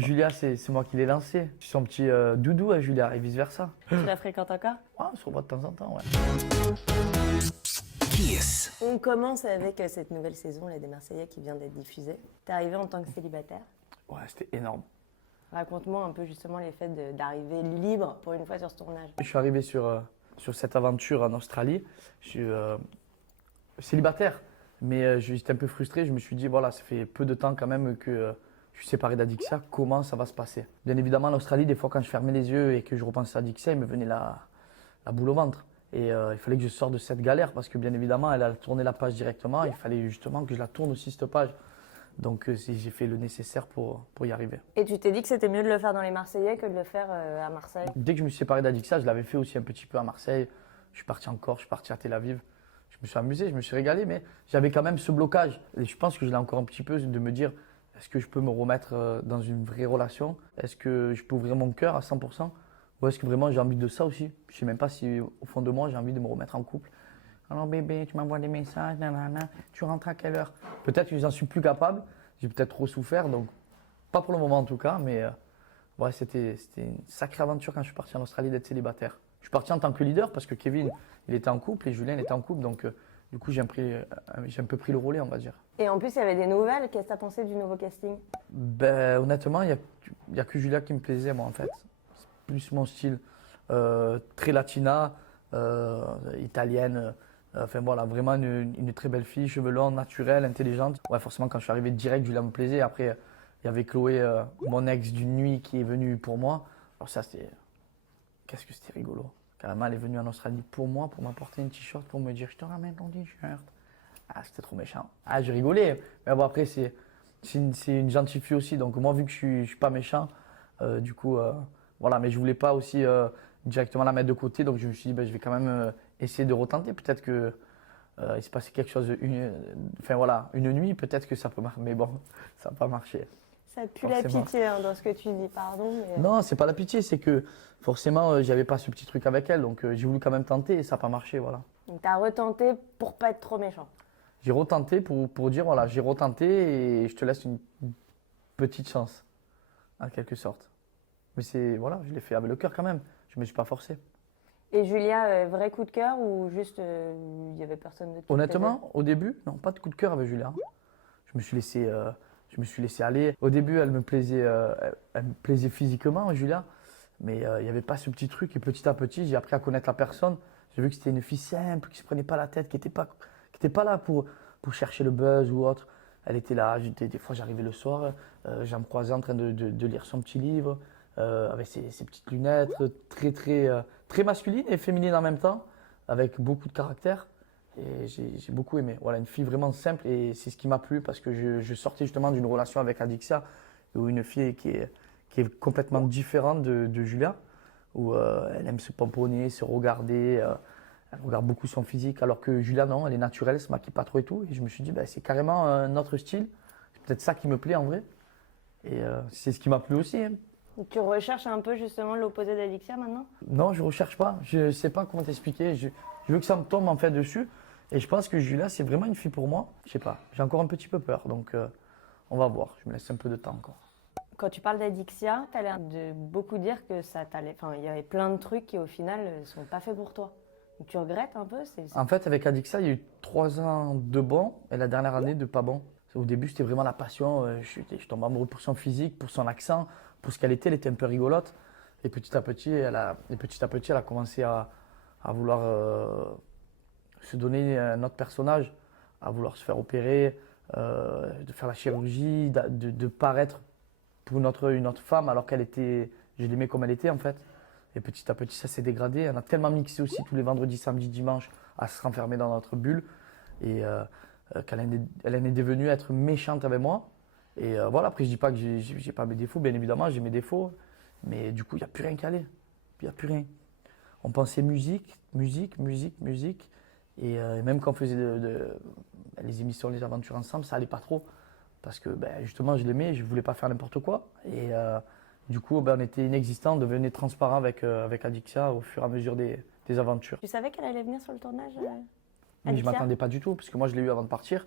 Julia, c'est moi qui l'ai lancé. Je suis son petit doudou à Julia et vice-versa. Tu la fréquentes encore? Ouais, on se revoit de temps en temps, ouais. Kiss. On commence avec cette nouvelle saison, là, des Marseillais, qui vient d'être diffusée. T'es arrivé en tant que célibataire. Ouais, c'était énorme. Raconte-moi un peu justement les faits d'arriver libre pour une fois sur ce tournage. Je suis arrivé sur cette aventure en Australie. Je suis célibataire, mais j'étais un peu frustré. Je me suis dit, voilà, ça fait peu de temps quand même que je suis séparé d'Adixia. Comment ça va se passer? Bien évidemment, en Australie, des fois, quand je fermais les yeux et que je repensais à Adixia, il me venait la boule au ventre. Et il fallait que je sorte de cette galère parce que bien évidemment, elle a tourné la page directement. Il fallait justement que je la tourne aussi, cette page. Donc j'ai fait le nécessaire pour y arriver. Et tu t'es dit que c'était mieux de le faire dans les Marseillais que de le faire à Marseille? Dès que je me suis séparé d'Adixia, je l'avais fait aussi un petit peu à Marseille. Je suis parti en Corse, je suis parti à Tel Aviv. Je me suis amusé, je me suis régalé, mais j'avais quand même ce blocage. Et je pense que je l'ai encore un petit peu de me dire, est-ce que je peux me remettre dans une vraie relation? Est-ce que je peux ouvrir mon cœur à 100%? Ou est-ce que vraiment j'ai envie de ça aussi? Je sais même pas si au fond de moi j'ai envie de me remettre en couple. Alors bébé, tu m'envoies des messages, nanana, tu rentres à quelle heure? Peut-être que j'en suis plus capable, j'ai peut-être trop souffert, donc pas pour le moment en tout cas, mais ouais, c'était une sacrée aventure quand je suis parti en Australie d'être célibataire. Je suis parti en tant que leader parce que Kevin, il était en couple et Julien il était en couple, donc du coup j'ai un peu pris le relais, on va dire. Et en plus, il y avait des nouvelles. Qu'est-ce que tu as pensé du nouveau casting? Ben honnêtement, il y a que Julia qui me plaisait moi en fait. C'est plus mon style, très latina, italienne. Enfin voilà, vraiment une très belle fille, cheveux longs, naturelle, intelligente. Ouais, forcément quand je suis arrivé direct, Julia me plaisait. Après, il y avait Chloé, mon ex d'une nuit, qui est venue pour moi. Alors ça c'était, qu'est-ce que c'était rigolo. Carrément, elle est venue en Australie pour moi, pour m'apporter un t-shirt, pour me dire je te ramène ton t-shirt. Ah, c'était trop méchant. Ah, j'ai rigolé. Mais bon, après, c'est une gentille fille aussi. Donc, moi, vu que je suis pas méchant, du coup, voilà. Mais je voulais pas aussi directement la mettre de côté. Donc, je me suis dit, ben, je vais quand même essayer de retenter. Peut-être que il s'est passé quelque chose, enfin voilà, une nuit, peut-être que ça peut marcher. Mais bon, ça n'a pas marché. Ça pue la Forcément. pitié dans ce que tu dis, pardon. Mais... Non, c'est pas la pitié, c'est que forcément, j'avais pas ce petit truc avec elle. Donc, j'ai voulu quand même tenter et ça n'a pas marché, voilà. Donc, tu as retenté pour pas être trop méchant. J'ai retenté pour dire, voilà, j'ai retenté et je te laisse une petite chance, en quelque sorte. Mais c'est, voilà, je l'ai fait avec le cœur quand même. Je me suis pas forcé. Et Julia, vrai coup de cœur ou juste il y avait personne d'autre qui te Honnêtement, au début, non, pas de coup de cœur avec Julia. Je me suis laissé aller. Au début, elle me plaisait physiquement, Julia. Mais il n'y avait pas ce petit truc. Et petit à petit, j'ai appris à connaître la personne. J'ai vu que c'était une fille simple, qui se prenait pas la tête, qui était pas là pour chercher le buzz ou autre. Elle était là. Des fois, j'arrivais le soir, j'en me croisais en train de lire son petit livre, avec ses petites lunettes, très masculine et féminine en même temps, avec beaucoup de caractère. Et j'ai beaucoup aimé. Voilà, une fille vraiment simple et c'est ce qui m'a plu parce que je sortais justement d'une relation avec Adixia, où une fille qui est complètement différente de Julia, où elle aime se pomponner, se regarder. Elle regarde beaucoup son physique, alors que Julia, non, elle est naturelle, elle se maquille pas trop et tout. Et je me suis dit, ben, c'est carrément un autre style. C'est peut-être ça qui me plaît en vrai. Et c'est ce qui m'a plu aussi. Hein. Donc, tu recherches un peu justement l'opposé d'Adixia maintenant? Non, je recherche pas. Je sais pas comment t'expliquer. Je veux que ça me tombe en fait dessus. Et je pense que Julia, c'est vraiment une fille pour moi. Je sais pas. J'ai encore un petit peu peur. Donc, on va voir. Je me laisse un peu de temps encore. Quand tu parles d'Adixia, tu as l'air de beaucoup dire que ça t'allait. Enfin, il y avait plein de trucs qui au final sont pas faits pour toi. Donc, tu regrettes un peu? En fait, avec Adixia, il y a eu 3 ans de bon et la dernière année de pas bon. Au début, c'était vraiment la passion. Je tombais amoureux pour son physique, pour son accent, pour ce qu'elle était. Elle était un peu rigolote. Et petit à petit, elle a commencé à vouloir se donner un autre personnage, à vouloir se faire opérer, de faire la chirurgie, de paraître pour une autre femme alors je l'aimais comme elle était en fait. Et petit à petit, ça s'est dégradé. On a tellement mixé aussi tous les vendredis, samedis, dimanches à se renfermer dans notre bulle. Et qu'elle en est devenue être méchante avec moi. Et voilà, après je dis pas que j'ai pas mes défauts, bien évidemment, j'ai mes défauts. Mais du coup, il n'y a plus rien qui allait. Il n'y a plus rien. On pensait musique. Et même quand on faisait les émissions, les aventures ensemble, ça allait pas trop. Parce que ben, justement, je l'aimais, je voulais pas faire n'importe quoi. Et du coup, ben, on était inexistants, on devenait transparent avec Adixia au fur et à mesure des aventures. Tu savais qu'elle allait venir sur le tournage Mais je Adixia? m'attendais pas du tout, parce que moi je l'ai eu avant de partir.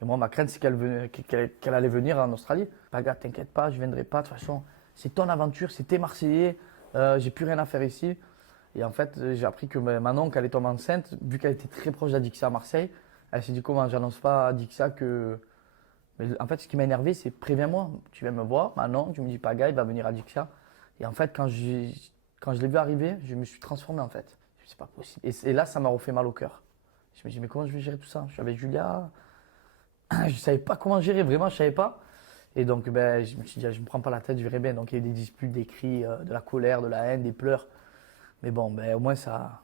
Et moi, ma crainte, c'est qu'elle allait venir en Australie. Paga, t'inquiète pas, je viendrai pas. De toute façon, c'est ton aventure, c'est tes Marseillais. J'ai plus rien à faire ici. Et en fait, j'ai appris que Manon, quand elle est tombée enceinte, vu qu'elle était très proche d'Adixia à Marseille, elle s'est dit comment j'annonce pas à Adixia que. Mais en fait, ce qui m'a énervé, c'est préviens-moi. Tu viens me voir, Manon, tu me dis Paga, il va venir à Adixia. Et en fait, quand je l'ai vu arriver, je me suis transformé en fait. Je me suis dit, c'est pas possible. Et là, ça m'a refait mal au cœur. Je me suis dit, mais comment je vais gérer tout ça? Je suis avec Julia. Je ne savais pas comment gérer, vraiment, je ne savais pas. Et donc, ben, je me suis dit, je ne me prends pas la tête, je verrai bien. Donc, il y a eu des disputes, des cris, de la colère, de la haine, des pleurs. Mais bon, ben, au moins, ça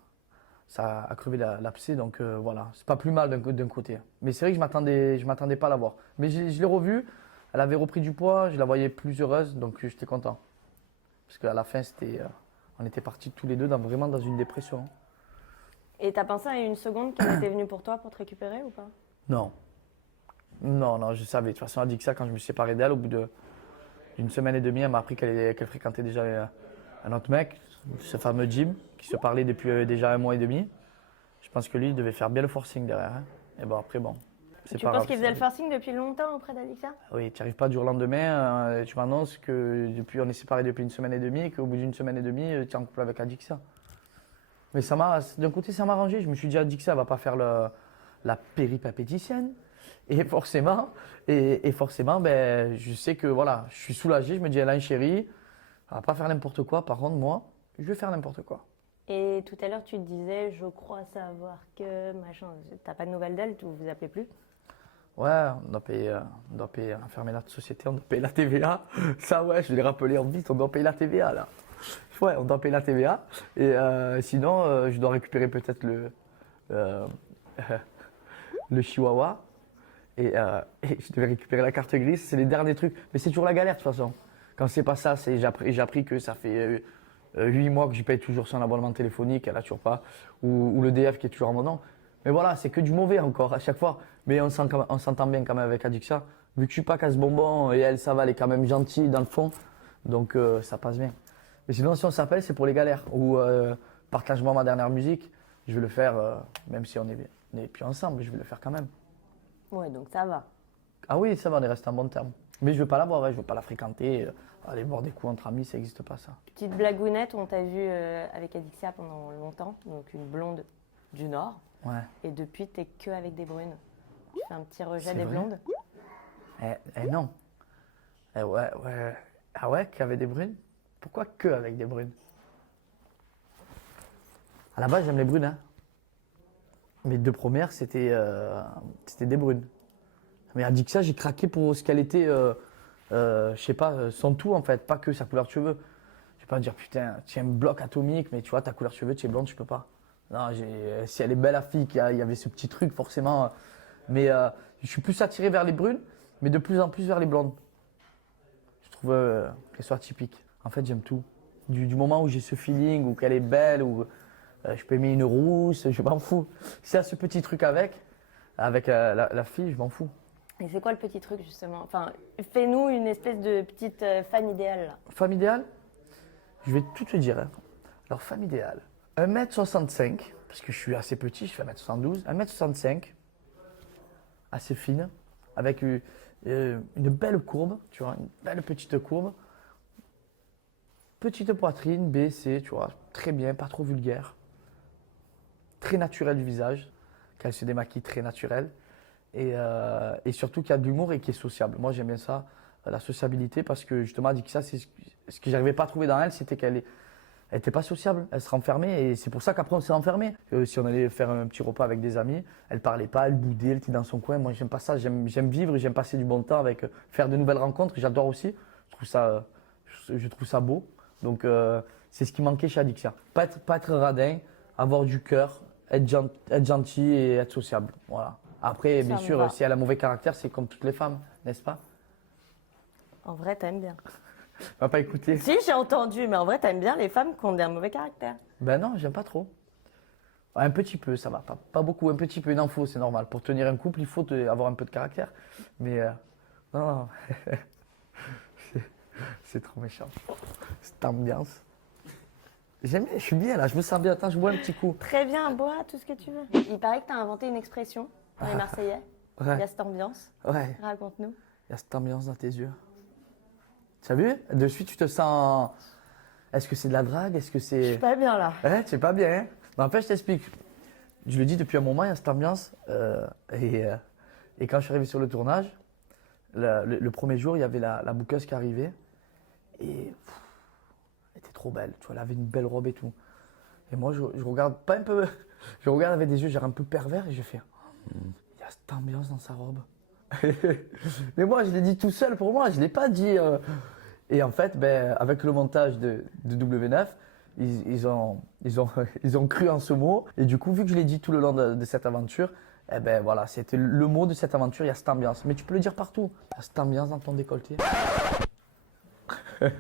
a crevé l'abcès. Donc, voilà, c'est pas plus mal d'un côté. Mais c'est vrai que je m'attendais pas à la voir. Mais je l'ai revue, elle avait repris du poids, je la voyais plus heureuse, donc j'étais content. Parce qu'à la fin, on était partis tous les deux vraiment dans une dépression. Et t'as pensé à une seconde qu'elle était venue pour toi pour te récupérer ou pas? Non. Non, non, je savais. De toute façon, elle a dit que ça quand je me suis séparé d'elle. Au bout d'une semaine et demie, elle m'a appris qu'elle fréquentait déjà un autre mec, ce fameux Jim, qui se parlait depuis déjà 1 mois et demi. Je pense que lui, il devait faire bien le forcing derrière. Hein. Et bon, après, bon. C'est Tu pas penses grave, qu'il faisait le forcing depuis longtemps auprès d'Adixia? Oui, tu n'arrives pas du jour au lendemain, tu m'annonces que on est séparés depuis 1 semaine et demie et qu'au bout d'une semaine et demie, tu es en couple avec Adixia. Mais d'un côté, ça m'a arrangé. Je me suis dit, Adixia, elle va pas faire la péripapéticienne. Et forcément, ben, je sais que voilà, je suis soulagé. Je me dis, elle a un chéri, elle va pas faire n'importe quoi. Par contre, moi, je vais faire n'importe quoi. Et tout à l'heure, tu te disais, je crois savoir que machin. T'as pas de nouvelles d'elle, vous vous appelez plus? Ouais, on doit payer, enfermer la société, on doit payer la TVA. Ça, ouais, je vais les rappeler en vite, on doit payer la TVA là. Ouais, on doit payer la TVA. Et sinon, je dois récupérer peut-être euh, le chihuahua. Et je devais récupérer la carte grise. C'est les derniers trucs. Mais c'est toujours la galère de toute façon. Quand c'est pas ça, j'ai appris que ça fait 8 mois que je paye toujours son abonnement téléphonique, elle a toujours pas. Ou le DF qui est toujours en mon nom. Mais voilà, c'est que du mauvais encore à chaque fois. Mais on s'entend bien quand même avec Adixia. Vu que je suis pas casse-bonbon et elle, ça va, elle est quand même gentille dans le fond. Donc ça passe bien. Mais sinon, si on s'appelle, c'est pour les galères. Ou partage-moi ma dernière musique. Je vais le faire, même si on est plus ensemble, je vais le faire quand même. Ouais, donc ça va. Ah oui, ça va, on est resté en bon terme. Mais je veux pas la voir, je veux pas la fréquenter. Aller boire des coups entre amis, ça n'existe pas ça. Petite blagounette, on t'a vu avec Adixia pendant longtemps, donc une blonde du Nord. Ouais. Et depuis, t'es que avec des brunes. Tu fais un petit rejet C'est des vrai blondes. Non. Ouais. Ah ouais, qu'avec des brunes? Pourquoi que avec des brunes? À la base, j'aime les brunes. Hein. Mes 2 premières, c'était des brunes. Mais Adixia, j'ai craqué pour ce qu'elle était, je sais pas, son tout en fait, pas que sa couleur de cheveux. Je vais pas dire putain, tu es un bloc atomique, mais tu vois, ta couleur de cheveux, tu es blonde, tu peux pas. Non, si elle est belle la fille, il y avait ce petit truc forcément. Mais je suis plus attiré vers les brunes, mais de plus en plus vers les blondes. Je trouve qu'elles soient typiques. En fait, j'aime tout. Du moment où j'ai ce feeling, ou qu'elle est belle, ou je peux aimer une rousse, je m'en fous. Si y a ce petit truc avec la fille, je m'en fous. Et c'est quoi le petit truc justement? Enfin, fais-nous une espèce de petite femme idéale là. Femme idéale, je vais tout te dire. Hein. Alors, femme idéale, 1m65, parce que je suis assez petit, je fais 1m72, 1m65, assez fine, avec une belle courbe, tu vois, une belle petite courbe. Petite poitrine, baissée, tu vois, très bien, pas trop vulgaire. Très naturel du visage, qu'elle se démaquille très naturel. Et surtout qu'il y a de l'humour et qui est sociable. Moi, j'aime bien ça, la sociabilité, parce que justement, dit que ça, c'est ce que j'arrivais pas à trouver dans elle, c'était qu'elle n'était pas sociable, elle se renfermait, et c'est pour ça qu'après on s'est renfermé. Si on allait faire un petit repas avec des amis, elle parlait pas, elle boudait, elle était dans son coin. Moi, j'aime pas ça, j'aime vivre, j'aime passer du bon temps avec, faire de nouvelles rencontres, j'adore aussi. Je trouve ça beau. Donc, c'est ce qui manquait chez Adixia. Pas être radin, avoir du cœur, être gentil et être sociable. Voilà. Après, Ça bien me sûr, va. si elle a un mauvais caractère, c'est comme toutes les femmes, n'est-ce pas? En vrai, t'aimes bien. On va pas écouter. Si, j'ai entendu, mais en vrai, t'aimes bien les femmes qui ont un mauvais caractère. Ben non, j'aime pas trop. Un petit peu, ça va. Pas beaucoup, un petit peu. Il en faut, c'est normal. Pour tenir un couple, il faut avoir un peu de caractère. Mais non. C'est trop méchant. Cette ambiance. J'aime bien, je suis bien là, je me sens bien. Attends, je bois un petit coup. Très bien, bois tout ce que tu veux. Il paraît que t'as inventé une expression pour les Marseillais. Il y Ouais, a cette ambiance. ouais. Raconte-nous. Il y a cette ambiance dans tes yeux. Tu as vu? De suite, tu te sens. Est-ce que c'est de la drague? Est-ce que Je suis c'est. pas bien là. Ouais, c'est pas bien. Hein? Mais en fait, je t'explique. Je le dis depuis un moment, il y a cette ambiance. Et quand je suis arrivé sur le tournage, le premier jour, il y avait la bouqueuse qui arrivait. Et elle était trop belle. Tu vois, elle avait une belle robe et tout. Et moi, je regarde pas un peu. Je regarde avec des yeux genre un peu pervers et je fais. Il y a cette ambiance dans sa robe. Mais moi, je l'ai dit tout seul pour moi. Je l'ai pas dit. Et en fait, ben, avec le montage de W9, ils ont cru en ce mot. Et du coup, vu que je l'ai dit tout le long de cette aventure, eh ben voilà, c'était le mot de cette aventure. Il y a cette ambiance. Mais tu peux le dire partout. Il y a cette ambiance dans ton décolleté. C'est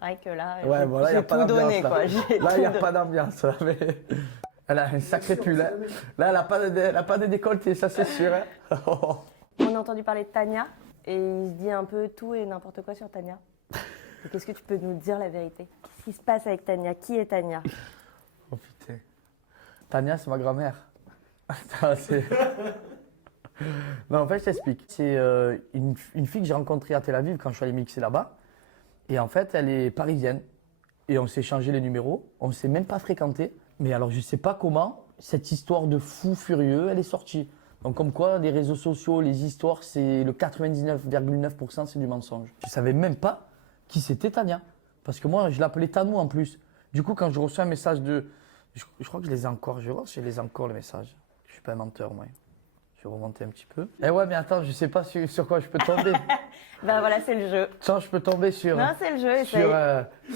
vrai que là, Ouais, voilà, il n'y a j'ai pas tout d'ambiance. donné, Là, quoi. J'ai là il n'y a tout pas d'ambiance. Là, mais... Elle a un sacré pull. Hein. Là, elle n'a pas de décolleté, ça c'est sûr. Hein. On a entendu parler de Tania et il se dit un peu tout et n'importe quoi sur Tania. Donc, est-ce que tu peux nous dire la vérité? Qu'est-ce qui se passe avec Tania? Qui est Tania? Oh putain. Tania, c'est ma grand-mère. Attends, non, en fait, je t'explique. C'est une fille que j'ai rencontrée à Tel Aviv quand je suis allé mixer là-bas. Et en fait, elle est parisienne. Et on s'est changé les numéros. On ne s'est même pas fréquenté. Mais alors, je ne sais pas comment cette histoire de fou furieux, elle est sortie. Donc, comme quoi, les réseaux sociaux, les histoires, c'est le 99,9%, c'est du mensonge. Je ne savais même pas qui c'était Tania. Parce que moi, je l'appelais Tanou en plus. Du coup, quand je reçois un message de. Je crois que je les ai encore. Je vois si je les ai encore, les messages. Je ne suis pas un menteur, moi. Je vais remonter un petit peu. Eh ouais, mais attends, je ne sais pas sur quoi je peux tomber. Ben voilà, c'est le jeu. Tiens, je peux tomber sur. Non, c'est le jeu. Sur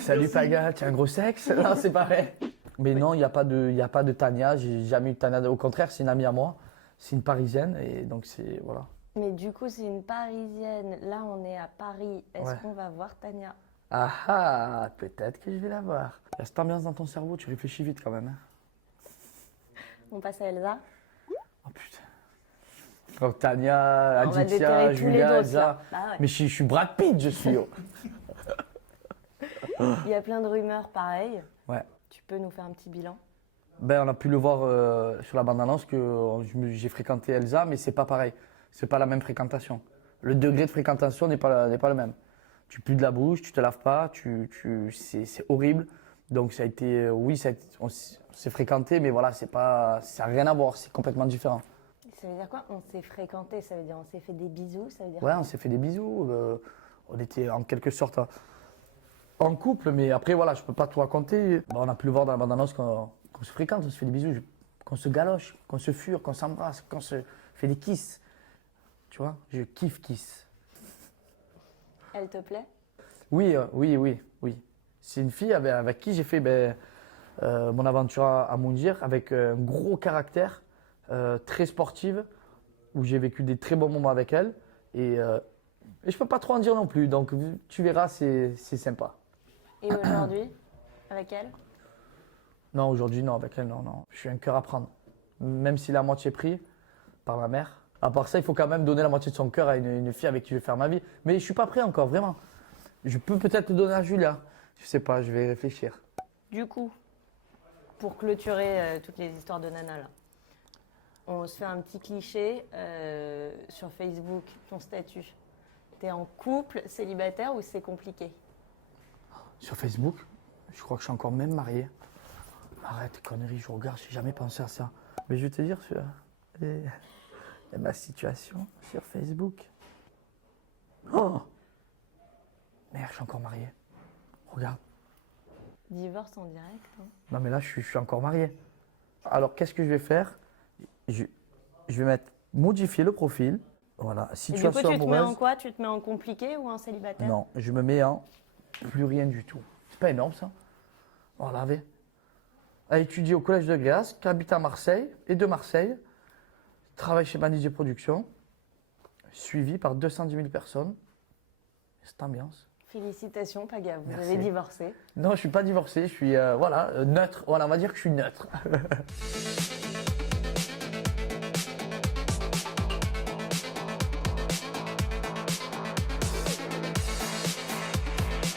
Salut Paga, tu as un gros sexe? Non, c'est pareil. Mais non, il n'y a pas de Tania. J'ai jamais eu de Tania. Au contraire, c'est une amie à moi. C'est une Parisienne. Et donc, c'est. Voilà. Mais du coup, c'est une Parisienne. Là, on est à Paris. Est-ce Ouais. qu'on va voir Tania? Ah ah, peut-être que je vais la voir. Il y a cette ambiance dans ton cerveau, tu réfléchis vite quand même. Hein. On passe à Elsa. Oh putain. Donc Tania, On va Aditya, déterrer tous les Julia, autres, Elsa. là. Bah ouais. Mais je suis Brad Pitt, je suis. Oh. Il y a plein de rumeurs pareilles. Ouais. Tu peux nous faire un petit bilan? Ben, on a pu le voir sur la bande-annonce que j'ai fréquenté Elsa, mais c'est pas pareil. C'est pas la même fréquentation. Le degré de fréquentation n'est pas le même. Tu pues de la bouche, tu te laves pas, c'est horrible. Donc ça a été, oui, on s'est fréquenté, mais voilà, ça n'a rien à voir, c'est complètement différent. Ça veut dire quoi? On s'est fréquenté, ça veut dire on s'est fait des bisous, ça veut dire Ouais, quoi? on s'est fait des bisous. On était en quelque sorte en couple, mais après, voilà, je peux pas tout raconter. On a pu le voir dans la bande-annonce qu'on se fréquente, on se fait des bisous, qu'on se galoche, qu'on se fure, qu'on s'embrasse, qu'on se fait des kisses. Tu vois, je kiffe kiss. Elle te plaît? Oui. C'est une fille avec qui j'ai fait mon aventure à Moundir, avec un gros caractère, très sportive, où j'ai vécu des très bons moments avec elle. Et je peux pas trop en dire non plus, donc tu verras, c'est sympa. Et aujourd'hui, avec elle? Non, aujourd'hui, non, avec elle, non. Je suis un cœur à prendre. Même s'il est à moitié pris par ma mère. À part ça, il faut quand même donner la moitié de son cœur à une fille avec qui je vais faire ma vie. Mais je suis pas prêt encore, vraiment. Je peux peut-être le donner à Julia. Je sais pas, je vais réfléchir. Du coup, pour clôturer toutes les histoires de Nana là, on se fait un petit cliché sur Facebook, ton statut. T'es en couple, célibataire ou c'est compliqué? Sur Facebook, je crois que je suis encore même marié. Arrête, conneries, je regarde, j'ai jamais pensé à ça. Mais je vais te dire, ma situation sur Facebook. Oh! Merde, je suis encore marié. Regarde. Divorce en direct, hein? Non, mais là, je suis encore marié. Alors, qu'est-ce que je vais faire? Je vais modifier le profil. Voilà, Et du situation coup, tu te mets en amoureuse. quoi? Tu te mets en compliqué ou en célibataire? Non, je me mets en plus rien du tout. C'est pas énorme, ça? Voilà, a étudié au collège de Gréas, qui habite à Marseille et de Marseille. Travaille chez Bandidier Productions, suivi par 210 000 personnes. Cette ambiance. Félicitations, Paga, vous Merci. avez divorcé. Non, je suis pas divorcé, je suis neutre. Voilà, on va dire que je suis neutre.